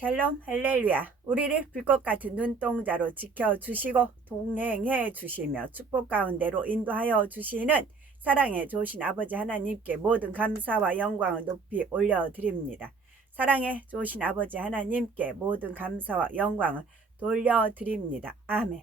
샬롬 할렐루야. 우리를 불꽃 같은 눈동자로 지켜주시고 동행해 주시며 축복 가운데로 인도하여 주시는 사랑의 좋으신 아버지 하나님께 모든 감사와 영광을 높이 올려드립니다. 사랑의 좋으신 아버지 하나님께 모든 감사와 영광을 돌려드립니다. 아멘.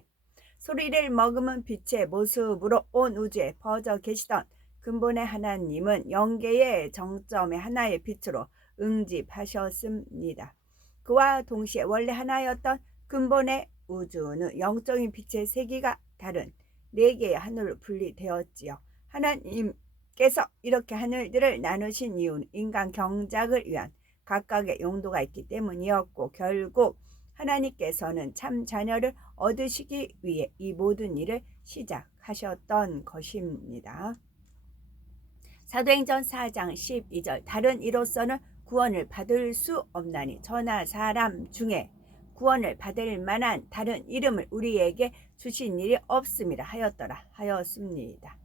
소리를 머금은 빛의 모습으로 온 우주에 퍼져 계시던 근본의 하나님은 영계의 정점의 하나의 빛으로 응집하셨습니다. 그와 동시에 원래 하나였던 근본의 우주는 영적인 빛의 세계가 다른 네 개의 하늘로 분리되었지요. 하나님께서 이렇게 하늘들을 나누신 이유는 인간 경작을 위한 각각의 용도가 있기 때문이었고, 결국 하나님께서는 참 자녀를 얻으시기 위해 이 모든 일을 시작하셨던 것입니다. 사도행전 4장 12절 다른 이로서는 구원을 받을 수 없나니 천하 사람 중에 구원을 받을 만한 다른 이름을 우리에게 주신 일이 없음이라 하였습니다.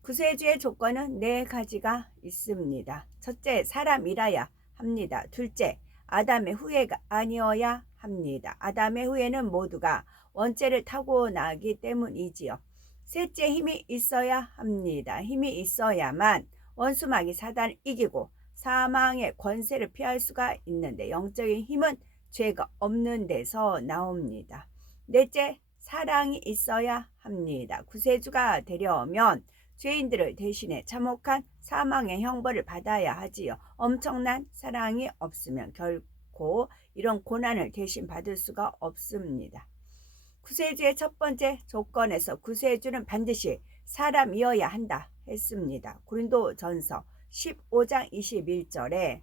구세주의 조건은 네 가지가 있습니다. 첫째, 사람이라야 합니다. 둘째, 아담의 후예가 아니어야 합니다. 아담의 후예는 모두가 원죄를 타고나기 때문이지요. 셋째, 힘이 있어야 합니다. 힘이 있어야만 원수마귀 사단을 이기고 사망의 권세를 피할 수가 있는데, 영적인 힘은 죄가 없는 데서 나옵니다. 넷째, 사랑이 있어야 합니다. 구세주가 되려면 죄인들을 대신해 참혹한 사망의 형벌을 받아야 하지요. 엄청난 사랑이 없으면 결코 이런 고난을 대신 받을 수가 없습니다. 구세주의 첫 번째 조건에서 구세주는 반드시 사람이어야 한다 했습니다. 고린도전서 15장 21절에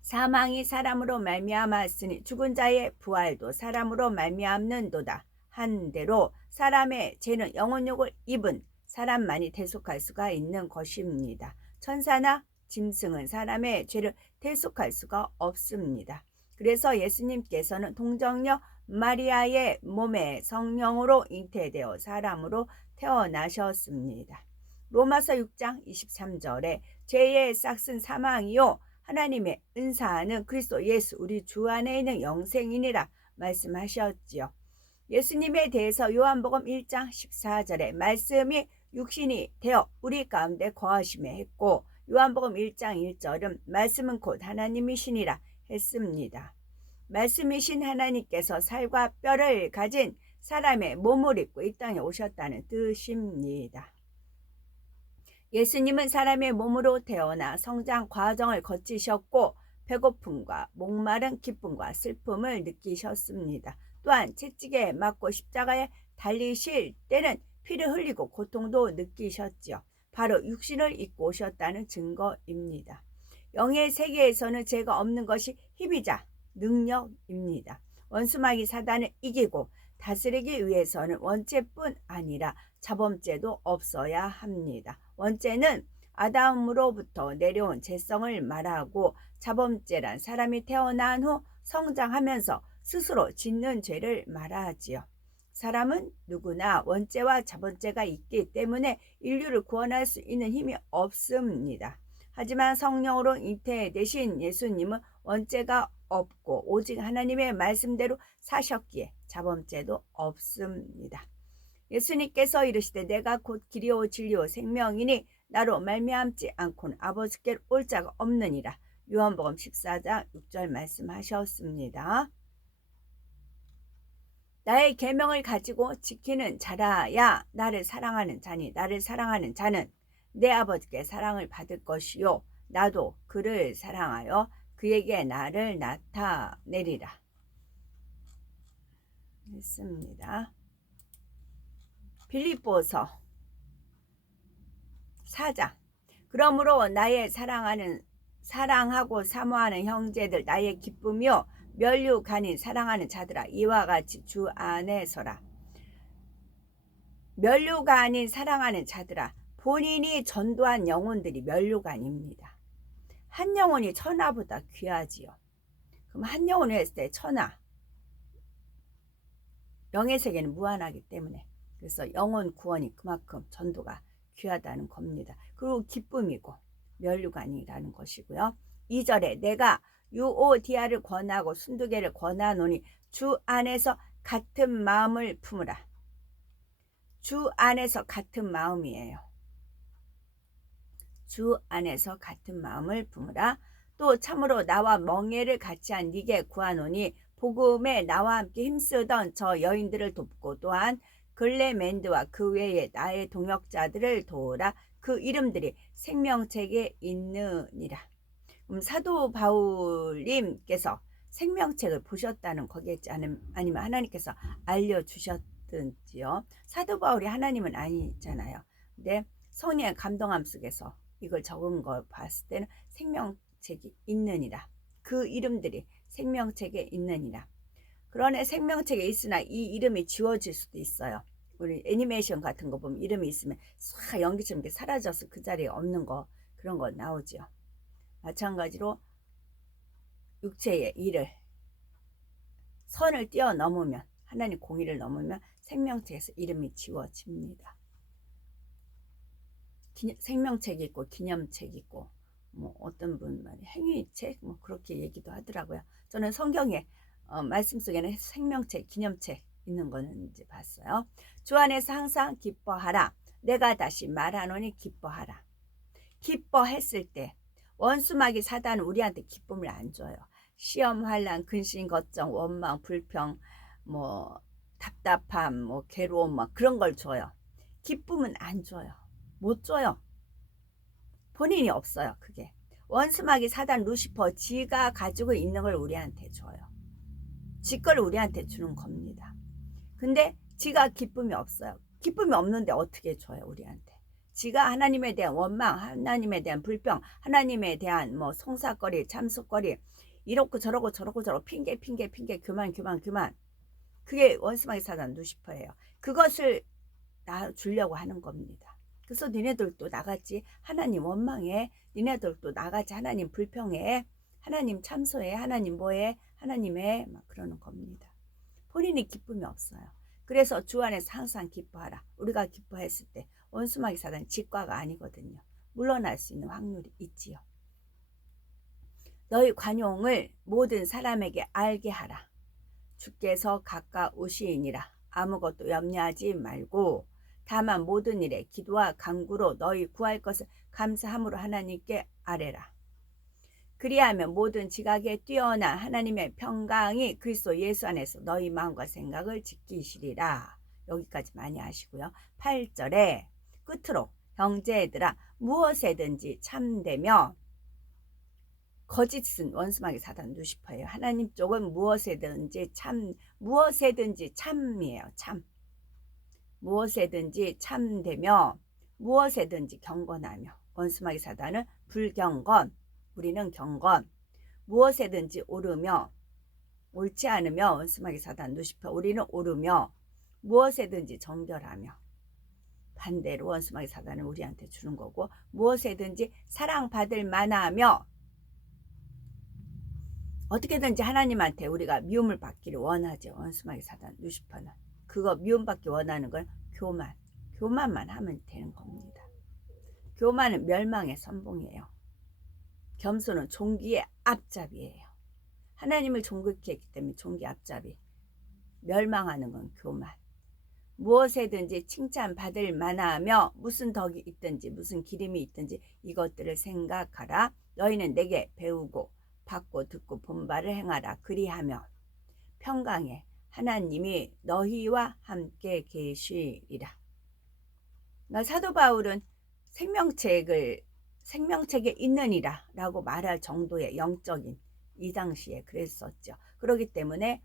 사망이 사람으로 말미암았으니 죽은 자의 부활도 사람으로 말미암는도다 한 대로 사람의 죄는 영혼욕을 입은 사람만이 대속할 수가 있는 것입니다. 천사나 짐승은 사람의 죄를 대속할 수가 없습니다. 그래서 예수님께서는 동정녀 마리아의 몸에 성령으로 잉태되어 사람으로 태어나셨습니다. 로마서 6장 23절에 죄의 싹은 사망이요 하나님의 은사는 그리스도 예수 우리 주 안에 있는 영생이니라 말씀하셨지요. 예수님에 대해서 요한복음 1장 14절에 말씀이 육신이 되어 우리 가운데 거하심에 했고, 요한복음 1장 1절은 말씀은 곧 하나님이시니라 했습니다. 말씀이신 하나님께서 살과 뼈를 가진 사람의 몸을 입고 이 땅에 오셨다는 뜻입니다. 예수님은 사람의 몸으로 태어나 성장 과정을 거치셨고 배고픔과 목마른 기쁨과 슬픔을 느끼셨습니다. 또한 채찍에 맞고 십자가에 달리실 때는 피를 흘리고 고통도 느끼셨지요. 바로 육신을 입고 오셨다는 증거입니다. 영의 세계에서는 죄가 없는 것이 힘이자 능력입니다. 원수마귀 사단을 이기고 다스리기 위해서는 원죄뿐 아니라 자범죄도 없어야 합니다. 원죄는 아담으로부터 내려온 죄성을 말하고, 자범죄란 사람이 태어난 후 성장하면서 스스로 짓는 죄를 말하지요. 사람은 누구나 원죄와 자범죄가 있기 때문에 인류를 구원할 수 있는 힘이 없습니다. 하지만 성령으로 잉태되신 예수님은 원죄가 없고 오직 하나님의 말씀대로 사셨기에 자범죄도 없습니다. 예수님께서 이르시되 내가 곧 길이요 진리요 생명이니 나로 말미암지 않고는 아버지께 올 자가 없느니라. 요한복음 14장 6절 말씀하셨습니다. 나의 계명을 가지고 지키는 자라야 나를 사랑하는 자니, 나를 사랑하는 자는 내 아버지께 사랑을 받을 것이요 나도 그를 사랑하여 그에게 나를 나타내리라 했습니다. 빌립보서 4장 그러므로 나의 사랑하고 사모하는 형제들, 나의 기쁨이요 면류간인 사랑하는 자들아, 이와 같이 주 안에 서라. 면류가 아닌 사랑하는 자들아, 본인이 전도한 영혼들이 면류관입니다. 한 영혼이 천하보다 귀하지요. 그럼 한 영혼을 했을 때 천하, 영의 세계는 무한하기 때문에, 그래서 영혼 구원이 그만큼 전도가 귀하다는 겁니다. 그리고 기쁨이고 면류관이라는 것이고요. 2절에 내가 유오디아를 권하고 순두개를 권하노니 주 안에서 같은 마음을 품으라. 주 안에서 같은 마음이에요. 주 안에서 같은 마음을 품으라. 또 참으로 나와 멍에를 같이 한 네게 구하노니 복음에 나와 함께 힘쓰던 저 여인들을 돕고 또한 글레멘드와 그 외에 나의 동역자들을 도우라. 그 이름들이 생명책에 있느니라. 사도 바울님께서 생명책을 보셨다는 거겠지, 아니면 하나님께서 알려주셨든지요. 사도 바울이 하나님은 아니잖아요. 근데 성령의 감동함 속에서 이걸 적은 걸 봤을 때는 생명책이 있느니라. 그 이름들이 생명책에 있느니라. 그러네, 생명책에 있으나 이 이름이 지워질 수도 있어요. 우리 애니메이션 같은 거 보면 이름이 있으면 싹 연기처럼 이렇게 사라져서 그 자리에 없는 거, 그런 거 나오죠. 마찬가지로 육체의 일을, 선을 뛰어넘으면, 하나님 공의를 넘으면 생명책에서 이름이 지워집니다. 생명책이 있고 기념책이 있고, 뭐 어떤 분 말이 행위책 뭐 그렇게 얘기도 하더라고요. 저는 성경에 말씀 속에는 생명책, 기념책 있는 거는 이제 봤어요. 주 안에서 항상 기뻐하라. 내가 다시 말하노니 기뻐하라. 기뻐했을 때 원수마귀 사단은 우리한테 기쁨을 안 줘요. 시험, 환난, 근심, 걱정, 원망, 불평, 뭐 답답함, 뭐 괴로움, 막 그런 걸 줘요. 기쁨은 안 줘요. 못 줘요. 본인이 없어요. 그게 원수마귀 사단 루시퍼, 지가 가지고 있는 걸 우리한테 줘요. 지 걸 우리한테 주는 겁니다. 근데 지가 기쁨이 없어요. 기쁨이 없는데 어떻게 줘요 우리한테? 지가 하나님에 대한 원망, 하나님에 대한 불평, 하나님에 대한 뭐 송사거리, 참소거리, 이렇고 저러고 핑계 교만. 그게 원수마귀 사단 루시퍼예요. 그것을 주려고 하는 겁니다. 그래서 니네들도 나같이 하나님 원망해, 니네들도 나같이 하나님 불평해, 하나님 참소해, 하나님 뭐해, 하나님의 막 그러는 겁니다. 본인이 기쁨이 없어요. 그래서 주 안에서 항상 기뻐하라. 우리가 기뻐했을 때 원수마귀 사단 직과가 아니거든요. 물러날 수 있는 확률이 있지요. 너희 관용을 모든 사람에게 알게 하라. 주께서 가까우시니라. 아무것도 염려하지 말고 다만 모든 일에 기도와 간구로 너희 구할 것을 감사함으로 하나님께 아뢰라. 그리하면 모든 지각에 뛰어난 하나님의 평강이 그리스도 예수 안에서 너희 마음과 생각을 지키시리라. 여기까지 많이 하시고요. 8절에 끝으로 형제들아 무엇에든지 참되며, 거짓은 원수마귀 사단 루시퍼예요. 하나님 쪽은 무엇에든지 참이에요. 참. 무엇에든지 참되며 무엇에든지 경건하며. 원수마귀 사단은 불경건, 우리는 경건. 무엇에든지 오르며, 옳지 않으며 원수마귀 사단 루시퍼, 우리는 오르며. 무엇에든지 정결하며. 반대로 원수마귀 사단은 우리한테 주는 거고, 무엇에든지 사랑받을 만하며, 어떻게든지 하나님한테 우리가 미움을 받기를 원하죠. 원수마귀 사단 루시퍼는 그거 미움받기 원하는 건 교만만 하면 되는 겁니다. 교만은 멸망의 선봉이에요. 겸손은 종기의 앞잡이에요. 하나님을 존귀케 했기 때문에 종기 앞잡이. 멸망하는 건 교만. 무엇에든지 칭찬받을 만하며 무슨 덕이 있든지 무슨 기림이 있든지 이것들을 생각하라. 너희는 내게 배우고 받고 듣고 본바를 행하라. 그리하며 평강에 하나님이 너희와 함께 계시리라. 사도 바울은 생명책에 있느니라 라고 말할 정도의 영적인, 이 당시에 그랬었죠. 그렇기 때문에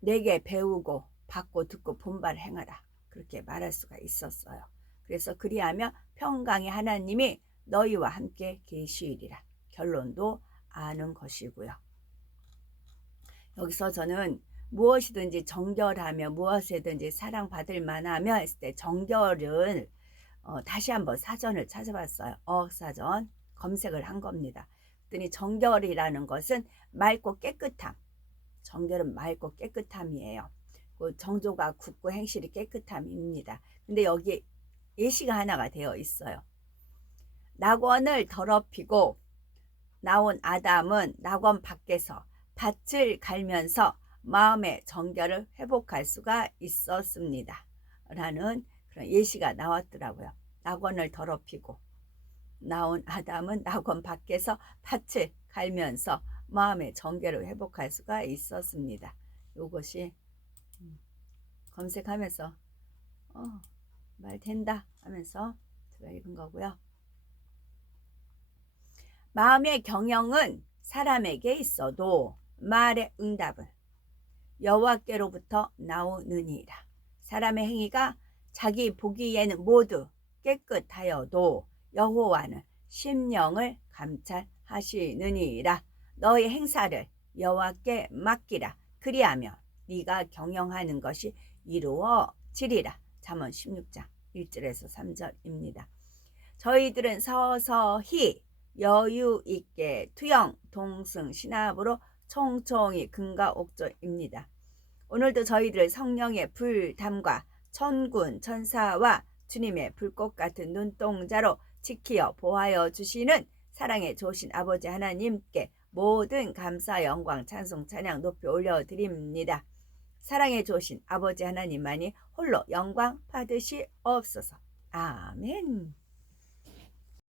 내게 배우고 받고 듣고 본바를 행하라, 그렇게 말할 수가 있었어요. 그래서 그리하며 평강의 하나님이 너희와 함께 계시리라. 결론도 아는 것이고요. 여기서 저는 무엇이든지 정결하며 무엇이든지 사랑받을 만하며 했을 때 정결을 다시 한번 사전을 찾아봤어요. 어학사전 검색을 한 겁니다. 그랬더니 정결이라는 것은 맑고 깨끗함. 정결은 맑고 깨끗함이에요. 그 정조가 굳고 행실이 깨끗함입니다. 근데 여기 예시가 하나가 되어 있어요. 낙원을 더럽히고 나온 아담은 낙원 밖에서 밭을 갈면서 마음의 정결을 회복할 수가 있었습니다. 라는 그런 예시가 나왔더라고요. 낙원을 더럽히고 나온 아담은 낙원 밖에서 밭을 갈면서 마음의 정결을 회복할 수가 있었습니다. 이것이 검색하면서 말 된다 하면서 제가 읽은 거고요. 마음의 경영은 사람에게 있어도 말의 응답은 여호와께로부터 나오느니라. 사람의 행위가 자기 보기에는 모두 깨끗하여도 여호와는 심령을 감찰하시느니라. 너의 행사를 여호와께 맡기라. 그리하면 네가 경영하는 것이 이루어지리라. 잠언 16장 1절에서 3절입니다. 저희들은 서서히 여유 있게 투영, 동승, 신압으로 총총히 금과 옥조입니다. 오늘도 저희들 성령의 불담과 천군 천사와 주님의 불꽃 같은 눈동자로 지키어 보하여 주시는 사랑의 좋으신 아버지 하나님께 모든 감사 영광 찬송 찬양 높이 올려드립니다. 사랑의 좋으신 아버지 하나님만이 홀로 영광 받으시옵소서. 아멘.